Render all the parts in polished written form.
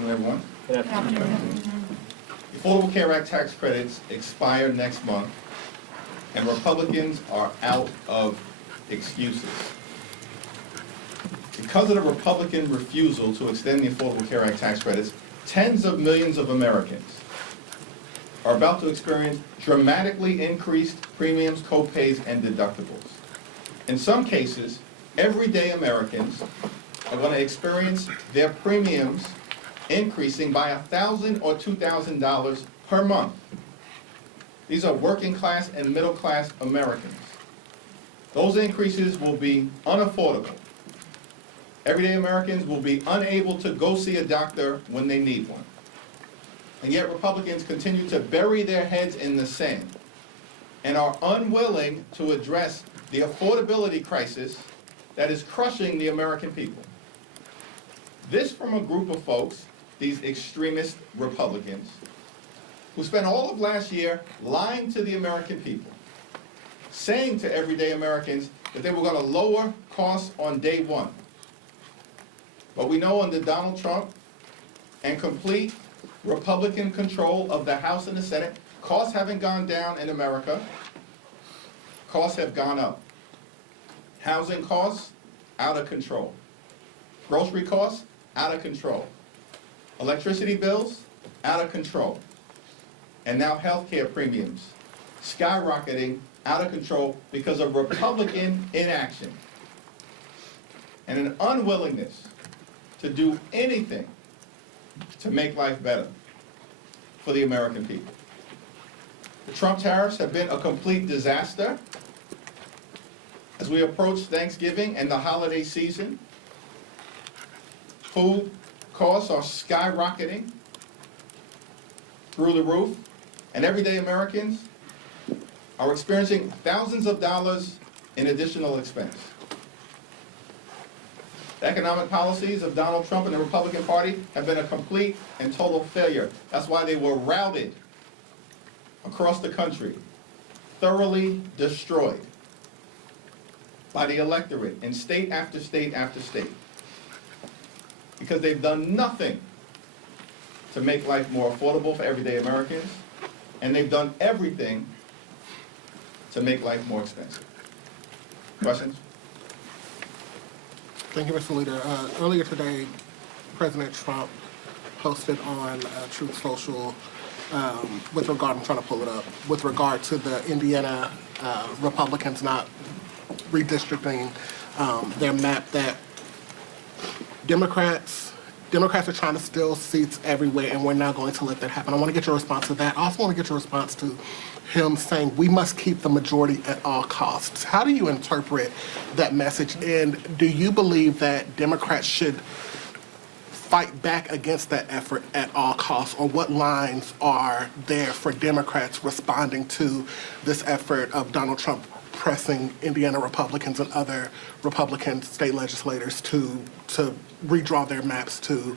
afternoon, everyone. Good afternoon. The Affordable Care Act tax credits expire next month, and Republicans are out of excuses. Because of the Republican refusal to extend the Affordable Care Act tax credits, tens of millions of Americans are about to experience dramatically increased premiums, co-pays, and deductibles. In some cases, everyday Americans are going to experience their premiums increasing by $1,000 or $2,000 per month. These are working class and middle class Americans. Those increases will be unaffordable. Everyday Americans will be unable to go see a doctor when they need one. And yet Republicans continue to bury their heads in the sand and are unwilling to address the affordability crisis that is crushing the American people. This from a group of folks, these extremist Republicans, who spent all of last year lying to the American people, saying to everyday Americans that they were going to lower costs on day one. But we know under Donald Trump and complete Republican control of the House and the Senate, costs haven't gone down in America, costs have gone up. Housing costs, out of control. Grocery costs, out of control. Electricity bills, out of control. And now healthcare premiums, skyrocketing, out of control because of Republican inaction and an unwillingness to do anything to make life better for the American people. The Trump tariffs have been a complete disaster. As we approach Thanksgiving and the holiday season, food costs are skyrocketing through the roof, and everyday Americans are experiencing thousands of dollars in additional expense. The economic policies of Donald Trump and the Republican Party have been a complete and total failure. That's why they were routed across the country, thoroughly destroyed by the electorate in state after state after state, because they've done nothing to make life more affordable for everyday Americans, and they've done everything to make life more expensive. Questions? Thank you, Mr. Leader. Earlier today, President Trump posted on Truth Social with regard, I'm trying to pull it up, with regard to the Indiana Republicans not redistricting their map, that Democrats are trying to steal seats everywhere, and we're not going to let that happen. I want to get your response to that. I also want to get your response to him saying we must keep the majority at all costs. How do you interpret that message, and do you believe that Democrats should fight back against that effort at all costs, or what lines are there for Democrats responding to this effort of Donald Trump pressing Indiana Republicans and other Republican state legislators to redraw their maps to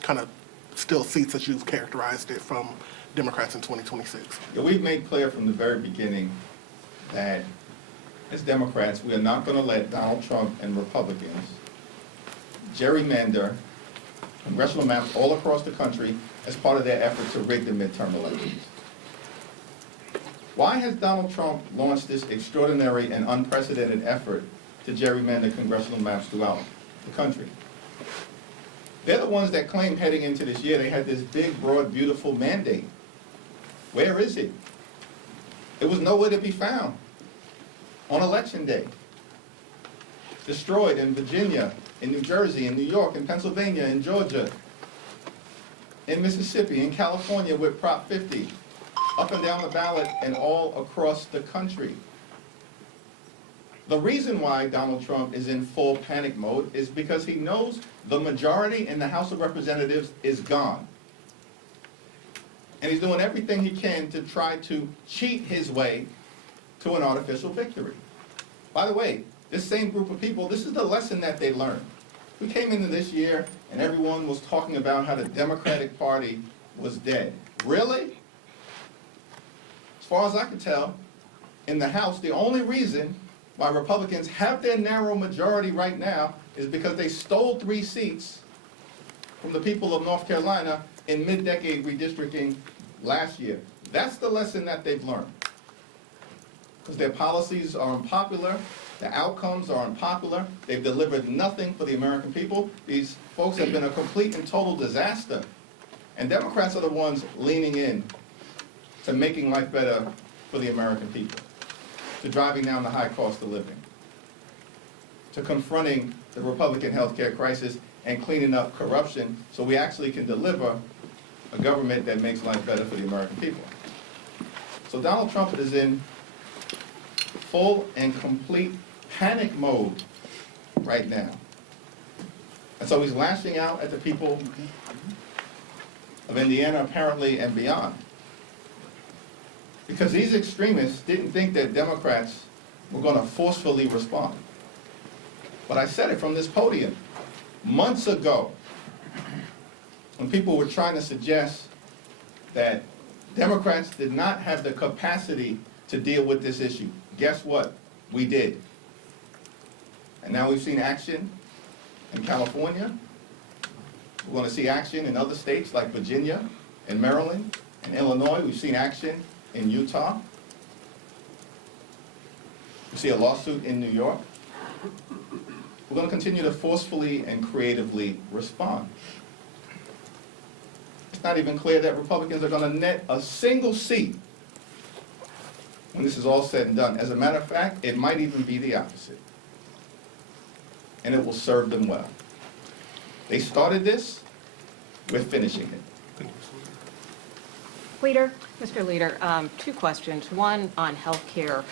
kind of steal seats, as you've characterized it, from Democrats in 2026? Yeah, we've made clear from the very beginning that as Democrats, we are not going to let Donald Trump and Republicans gerrymander congressional maps all across the country as part of their effort to rig the midterm elections. Why has Donald Trump launched this extraordinary and unprecedented effort to gerrymander congressional maps throughout the country? They're the ones that claim heading into this year they had this big, broad, beautiful mandate. Where is it? It was nowhere to be found on Election Day. Destroyed in Virginia, in New Jersey, in New York, in Pennsylvania, in Georgia, in Mississippi, in California with Prop 50, up and down the ballot and all across the country. The reason why Donald Trump is in full panic mode is because he knows the majority in the House of Representatives is gone. And he's doing everything he can to try to cheat his way to an artificial victory. By the way, this same group of people, this is the lesson that they learned. We came into this year and everyone was talking about how the Democratic Party was dead. Really? As far as I can tell, in the House, the only reason why Republicans have their narrow majority right now is because they stole 3 seats from the people of North Carolina in mid-decade redistricting last year. That's the lesson that they've learned. Because their policies are unpopular, the outcomes are unpopular, they've delivered nothing for the American people. These folks have been a complete and total disaster. And Democrats are the ones leaning in to making life better for the American people, to driving down the high cost of living, to confronting the Republican health care crisis and cleaning up corruption so we actually can deliver a government that makes life better for the American people. So Donald Trump is in full and complete panic mode right now. And so he's lashing out at the people of Indiana, apparently, and beyond. Because these extremists didn't think that Democrats were going to forcefully respond. But I said it from this podium months ago when people were trying to suggest that Democrats did not have the capacity to deal with this issue. Guess what? We did. And now we've seen action in California. We're going to see action in other states like Virginia and Maryland and Illinois. We've seen action in Utah. We see a lawsuit in New York. We're going to continue to forcefully and creatively respond. It's not even clear that Republicans are going to net a single seat when this is all said and done. As a matter of fact, it might even be the opposite. And it will serve them well. They started this, we're finishing it. Mr. Leader, two questions. One on health care.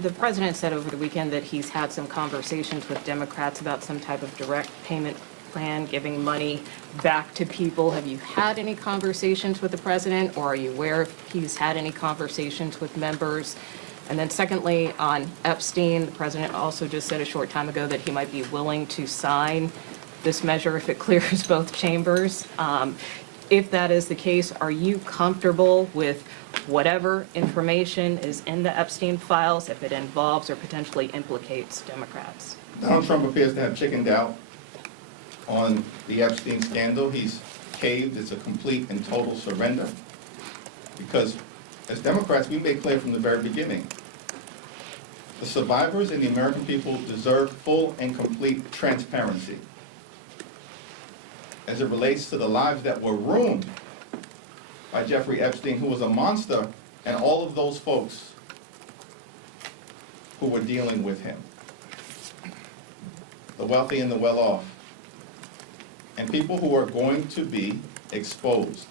The president said over the weekend that he's had some conversations with Democrats about some type of direct payment plan, giving money back to people. Have you had any conversations with the president, or are you aware if he's had any conversations with members? And then secondly, on Epstein, the president also just said a short time ago that he might be willing to sign this measure if it clears both chambers. If that is the case, are you comfortable with whatever information is in the Epstein files if it involves or potentially implicates Democrats? Donald Trump appears to have chickened out on the Epstein scandal. He's caved. It's a complete and total surrender. Because as Democrats, we made clear from the very beginning, the survivors and the American people deserve full and complete transparency as it relates to the lives that were ruined by Jeffrey Epstein, who was a monster, and all of those folks who were dealing with him. The wealthy and the well-off. And people who are going to be exposed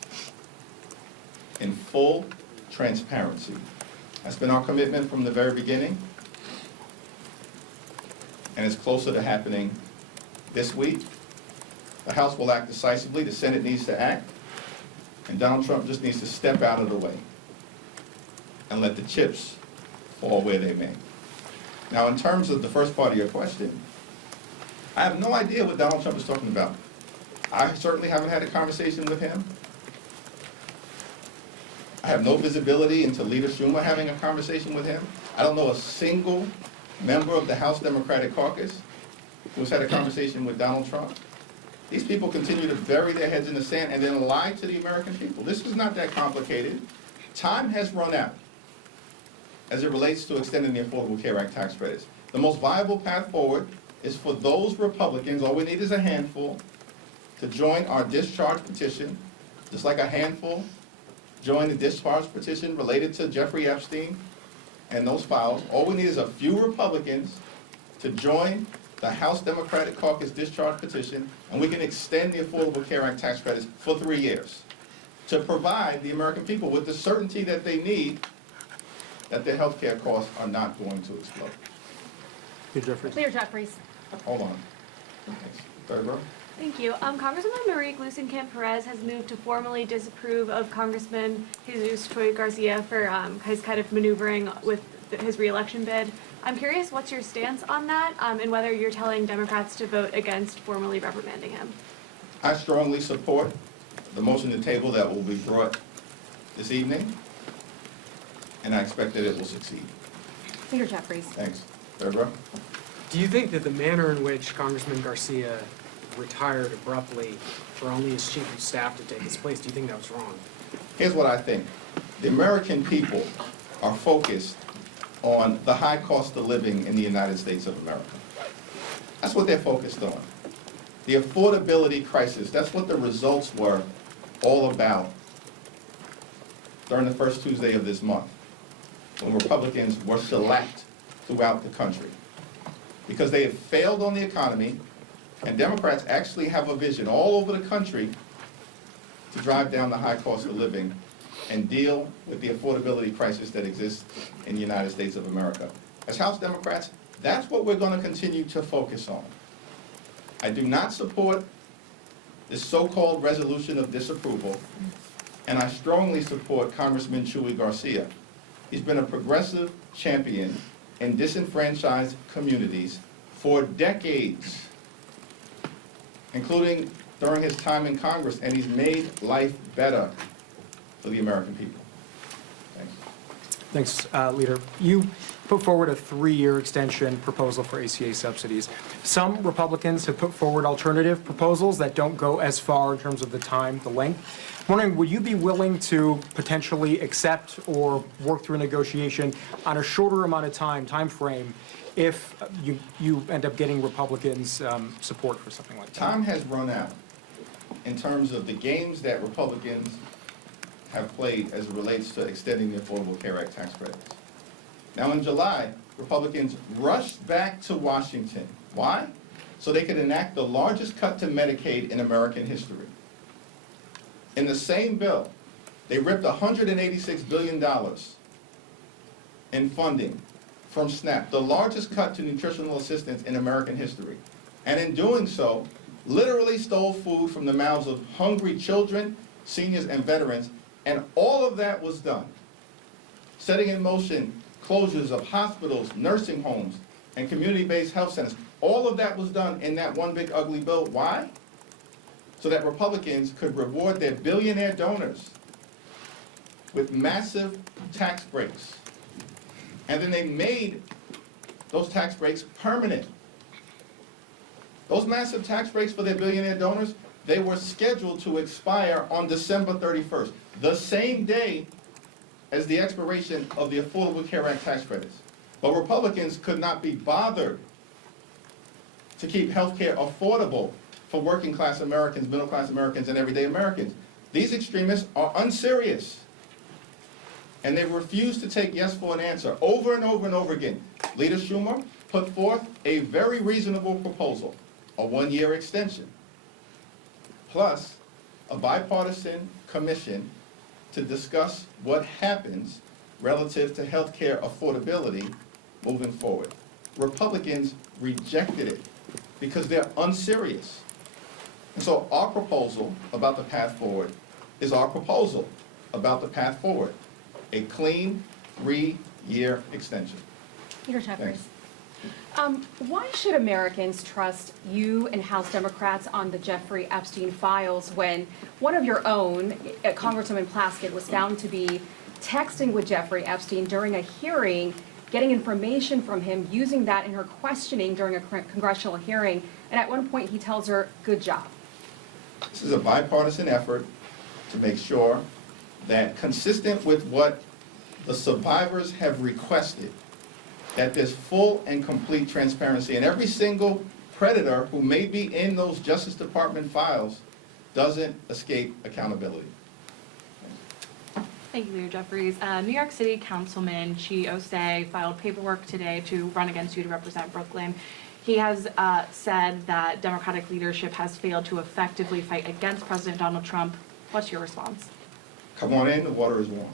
in full transparency. That's been our commitment from the very beginning. And it's closer to happening this week. The House will act decisively, the Senate needs to act, and Donald Trump just needs to step out of the way and let the chips fall where they may. Now, in terms of the first part of your question, I have no idea what Donald Trump is talking about. I certainly haven't had a conversation with him. I have no visibility into Leader Schumer having a conversation with him. I don't know a single member of the House Democratic Caucus who's had a conversation with Donald Trump. These people continue to bury their heads in the sand and then lie to the American people. This is not that complicated. Time has run out as it relates to extending the Affordable Care Act tax credits. The most viable path forward is for those Republicans, all we need is a handful, to join our discharge petition, just like a handful joined the discharge petition related to Jeffrey Epstein and those files. All we need is a few Republicans to join the House Democratic Caucus discharge petition, and we can extend the Affordable Care Act tax credits for 3 years to provide the American people with the certainty that they need that their health care costs are not going to explode. Leader Jeffries. Hold on. Thanks. Third row. Thank you. Congresswoman Marie Gluesenkamp-Perez has moved to formally disapprove of Congressman Jesus Troy Garcia for his kind of maneuvering with his reelection bid. I'm curious what's your stance on that and whether you're telling Democrats to vote against formally reprimanding him. I strongly support the motion to table that will be brought this evening, and I expect that it will succeed. Leader Jeffries. Thanks. Third row. Do you think that the manner in which Congressman Garcia retired abruptly for only his chief of staff to take his place. Do you think that was wrong? Here's what I think. The American people are focused on the high cost of living in the United States of America. That's what they're focused on. The affordability crisis, that's what the results were all about during the first Tuesday of this month, when Republicans were select throughout the country. Because they have failed on the economy, and Democrats actually have a vision all over the country to drive down the high cost of living and deal with the affordability crisis that exists in the United States of America. As House Democrats, that's what we're going to continue to focus on. I do not support this so-called resolution of disapproval, and I strongly support Congressman Chuy Garcia. He's been a progressive champion in disenfranchised communities for decades, including during his time in Congress, and he's made life better for the American people. Thanks. Thanks, Leader. You put forward a 3-year extension proposal for ACA subsidies. Some Republicans have put forward alternative proposals that don't go as far in terms of the time, the length. I'm wondering, would you be willing to potentially accept or work through a negotiation on a shorter amount of time frame, if you end up getting Republicans' support for something like that? Time has run out in terms of the games that Republicans have played as it relates to extending the Affordable Care Act tax credits. Now in July, Republicans rushed back to Washington. Why? So they could enact the largest cut to Medicaid in American history. In the same bill, they ripped $186 billion in funding from SNAP, the largest cut to nutritional assistance in American history. And in doing so, literally stole food from the mouths of hungry children, seniors, and veterans. And all of that was done, setting in motion closures of hospitals, nursing homes, and community-based health centers. All of that was done in that one big ugly bill. Why? So that Republicans could reward their billionaire donors with massive tax breaks. And then they made those tax breaks permanent. Those massive tax breaks for their billionaire donors, they were scheduled to expire on December 31st, the same day as the expiration of the Affordable Care Act tax credits. But Republicans could not be bothered to keep health care affordable for working class Americans, middle class Americans, and everyday Americans. These extremists are unserious. And they refuse to take yes for an answer over and over and over again. Leader Schumer put forth a very reasonable proposal, a 1-year extension, plus a bipartisan commission to discuss what happens relative to health care affordability moving forward. Republicans rejected it because they're unserious. And so our proposal about the path forward is our proposal about the path forward, a clean 3-year extension. Leader Jeffries. Thanks. Why should Americans trust you and House Democrats on the Jeffrey Epstein files when one of your own, Congresswoman Plaskett, was found to be texting with Jeffrey Epstein during a hearing, getting information from him, using that in her questioning during a congressional hearing, and at one point he tells her, "Good job." This is a bipartisan effort to make sure that, consistent with what the survivors have requested, that there's full and complete transparency, and every single predator who may be in those Justice Department files doesn't escape accountability. Thank you, Leader Jeffries. New York City Councilman Chi Osei filed paperwork today to run against you to represent Brooklyn. He has said that Democratic leadership has failed to effectively fight against President Donald Trump. What's your response? Come on in, the water is warm.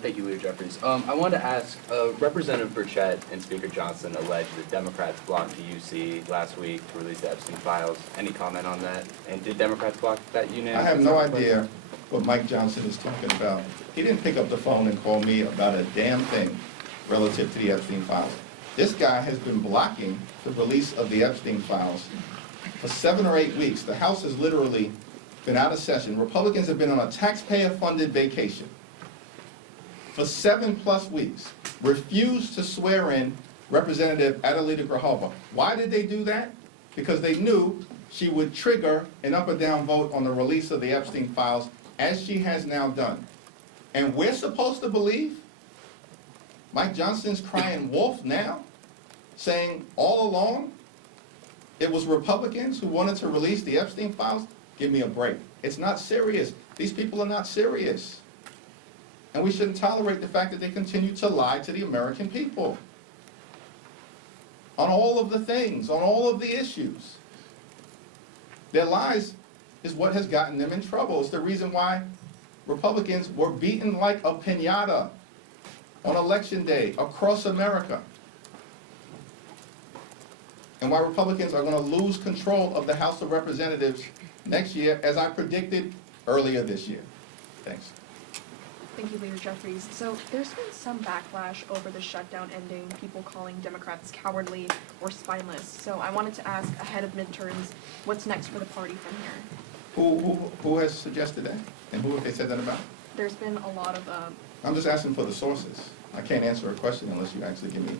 Thank you, Leader Jeffries. I wanted to ask, Representative Burchett and Speaker Johnson alleged that Democrats blocked the UC last week to release the Epstein files. Any comment on that? And did Democrats block that unanimous? I have no idea what Mike Johnson is talking about. He didn't pick up the phone and call me about a damn thing relative to the Epstein files. This guy has been blocking the release of the Epstein files for 7 or 8 weeks. The House has literally been out of session. Republicans have been on a taxpayer-funded vacation for 7+ weeks, refused to swear in Representative Adelita Grijalva. Why did they do that? Because they knew she would trigger an up or down vote on the release of the Epstein files, as she has now done. And we're supposed to believe Mike Johnson's crying wolf now, saying all along it was Republicans who wanted to release the Epstein files? Give me a break. It's not serious. These people are not serious. And we shouldn't tolerate the fact that they continue to lie to the American people on all of the things, on all of the issues. Their lies is what has gotten them in trouble. It's the reason why Republicans were beaten like a piñata on Election Day across America. And why Republicans are going to lose control of the House of Representatives next year, as I predicted earlier this year. Thanks. Thank you, Leader Jeffries. So there's been some backlash over the shutdown ending, people calling Democrats cowardly or spineless. So I wanted to ask, ahead of midterms, what's next for the party from here? Who has suggested that? And who have they said that about? There's been a lot of, I'm just asking for the sources. I can't answer a question unless you actually give me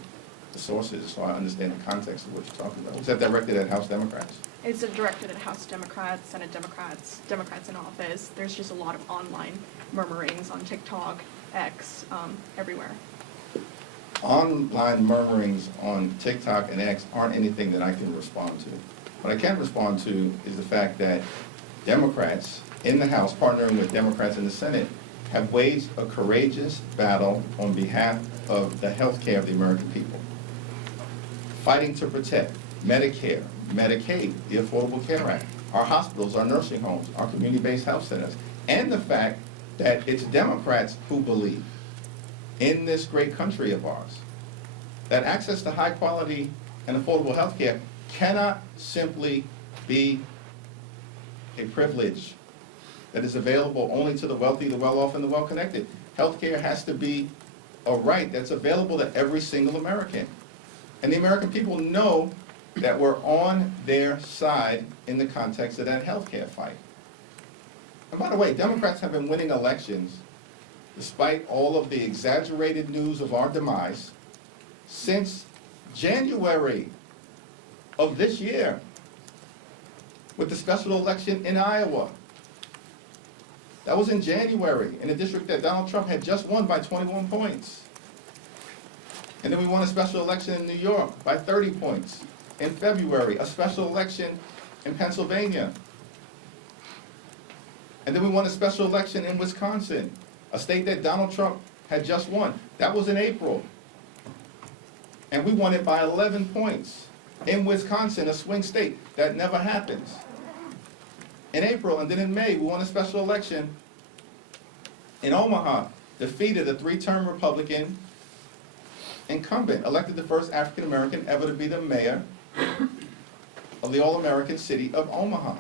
the sources so I understand the context of what you're talking about. Was that directed at House Democrats? it's directed at House Democrats, Senate Democrats, Democrats in office. There's just a lot of online murmurings on TikTok, X, everywhere. Online murmurings on TikTok and X aren't anything that I can respond to. What I can respond to is the fact that Democrats in the House, partnering with Democrats in the Senate, have waged a courageous battle on behalf of the health care of the American people, fighting to protect Medicare, Medicaid, the Affordable Care Act, our hospitals, our nursing homes, our community-based health centers, and the fact that it's Democrats who believe in this great country of ours that access to high quality and affordable health care cannot simply be a privilege that is available only to the wealthy, the well-off, and the well-connected. Health care has to be a right that's available to every single American. And the American people know that we're on their side in the context of that health care fight. And by the way, Democrats have been winning elections despite all of the exaggerated news of our demise since January of this year with the special election in Iowa. That was in January, in a district that Donald Trump had just won by 21 points. And then we won a special election in New York by 30 points. In February, a special election in Pennsylvania. And then we won a special election in Wisconsin, a state that Donald Trump had just won. That was in April. And we won it by 11 points. In Wisconsin, a swing state. That never happens. In April, and then in May, we won a special election in Omaha, defeated a three-term Republican incumbent, elected the first African-American ever to be the mayor of the all-American city of Omaha.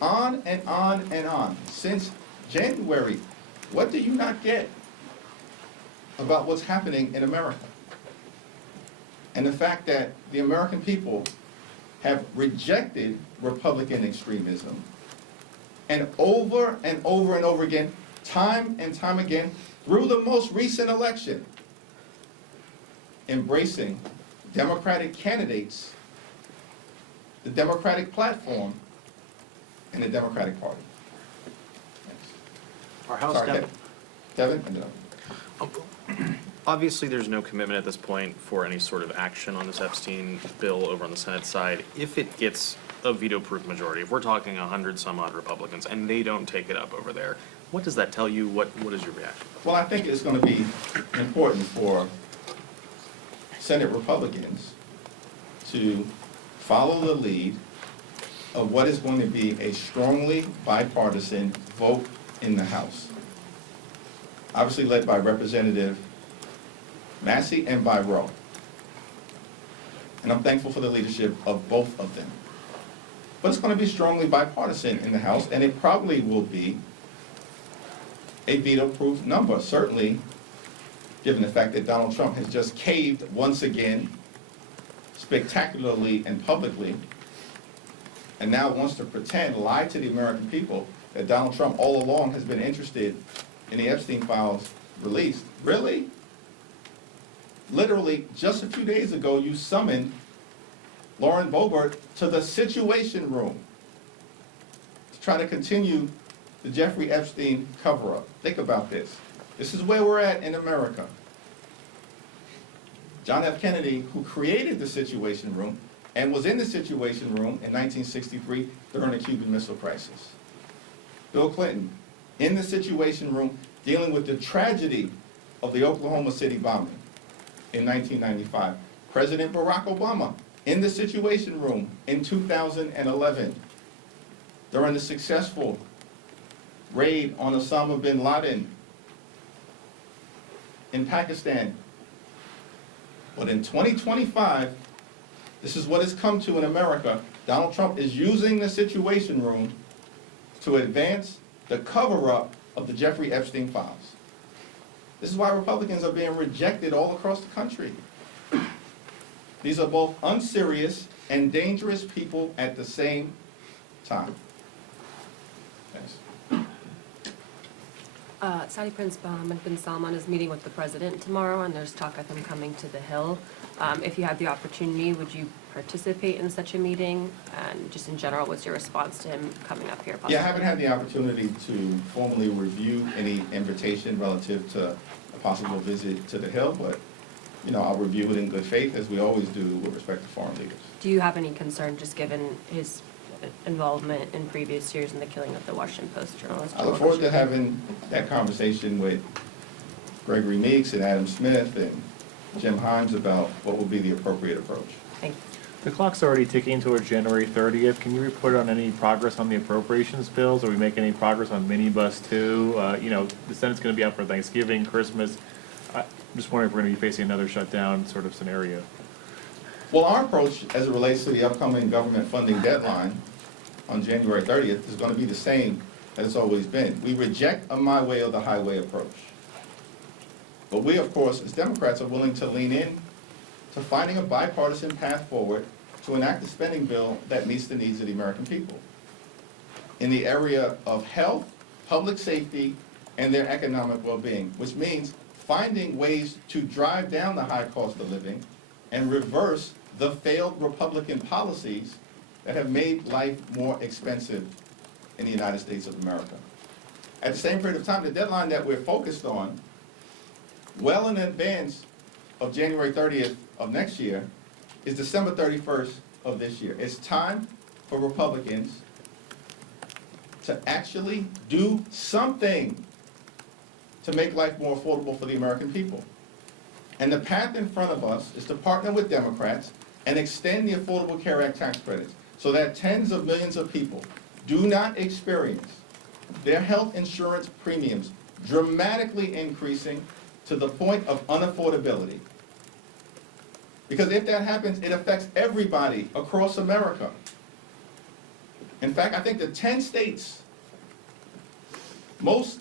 On and on and on. Since January, what do you not get about what's happening in America? And the fact that the American people have rejected Republican extremism, and over and over and over again, time and time again, through the most recent election, embracing Democratic candidates, the Democratic platform, and the Democratic Party. Our House Sorry, Devin, and then Obviously, there's no commitment at this point for any sort of action on this Epstein bill over on the Senate side. If it gets a veto-proof majority, if we're talking 100-some-odd Republicans and they don't take it up over there, what does that tell you? What is your reaction? Well, I think it's going to be important for Senate Republicans to follow the lead of what is going to be a strongly bipartisan vote in the House. Obviously led by Representative Massey and by Rowe. And I'm thankful for the leadership of both of them. But it's going to be strongly bipartisan in the House, and it probably will be a veto-proof number, certainly given the fact that Donald Trump has just caved once again, spectacularly and publicly, and now wants to pretend, lie to the American people, that Donald Trump all along has been interested in the Epstein files released. Really? literally, just a few days ago, you summoned Lauren Boebert to the Situation Room to try to continue the Jeffrey Epstein cover-up. Think about this. This is where we're at in America. John F. Kennedy, who created the Situation Room and was in the Situation Room in 1963 during the Cuban Missile Crisis. Bill Clinton, in the Situation Room, dealing with the tragedy of the Oklahoma City bombing in 1995. President Barack Obama, in the Situation Room in 2011, during the successful raid on Osama bin Laden in Pakistan. But in 2025, this is what it's come to in America. Donald Trump is using the Situation Room to advance the cover-up of the Jeffrey Epstein files. This is why Republicans are being rejected all across the country. These are both unserious and dangerous people at the same time. Thanks. Saudi Prince Mohammed bin Salman is meeting with the president tomorrow, and there's talk of him coming to the Hill. If you had the opportunity, would you participate in such a meeting? And just in general, what's your response to him coming up here? Possibly? Yeah, I haven't had the opportunity to formally review any invitation relative to a possible visit to the Hill, but I'll review it in good faith, as we always do with respect to foreign leaders. Do you have any concern, just given his involvement in previous years in the killing of the Washington Post journalist? I look forward to having that conversation with Gregory Meeks and Adam Smith and Jim Himes about what will be the appropriate approach. Thank you. The clock's already ticking towards January 30th. Can you report on any progress on the appropriations bills? Are we making any progress on minibus 2? The Senate's going to be out for Thanksgiving, Christmas. I'm just wondering if we're going to be facing another shutdown sort of scenario. Well, our approach as it relates to the upcoming government funding deadline on January 30th is going to be the same as it's always been. We reject a my way or the highway approach. But we, of course, as Democrats, are willing to lean in to finding a bipartisan path forward to enact a spending bill that meets the needs of the American people in the area of health, public safety, and their economic well-being, which means finding ways to drive down the high cost of living and reverse the failed Republican policies that have made life more expensive in the United States of America. At the same period of time, the deadline that we're focused on, well in advance of January 30th of next year, is December 31st of this year. It's time for Republicans to actually do something to make life more affordable for the American people. And the path in front of us is to partner with Democrats and extend the Affordable Care Act tax credits so that tens of millions of people do not experience their health insurance premiums dramatically increasing to the point of unaffordability. Because if that happens, it affects everybody across America. In fact, I think the 10 states most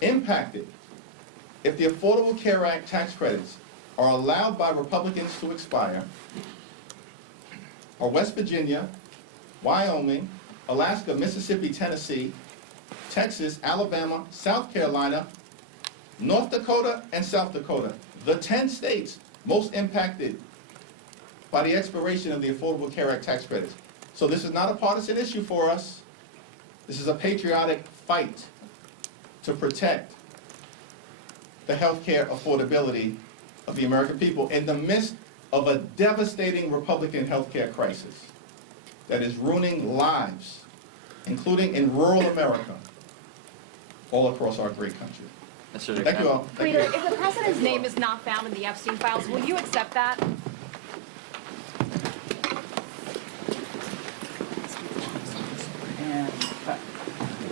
impacted, if the Affordable Care Act tax credits are allowed by Republicans to expire, are West Virginia, Wyoming, Alaska, Mississippi, Tennessee, Texas, Alabama, South Carolina, North Dakota, and South Dakota. The 10 states most impacted by the expiration of the Affordable Care Act tax credits. So this is not a partisan issue for us. This is a patriotic fight to protect the health care affordability of the American people in the midst of a devastating Republican health care crisis that is ruining lives, including in rural America, all across our great country. Thank you all. Thank Leader, you. if the president's name is not found in the Epstein files, will you accept that?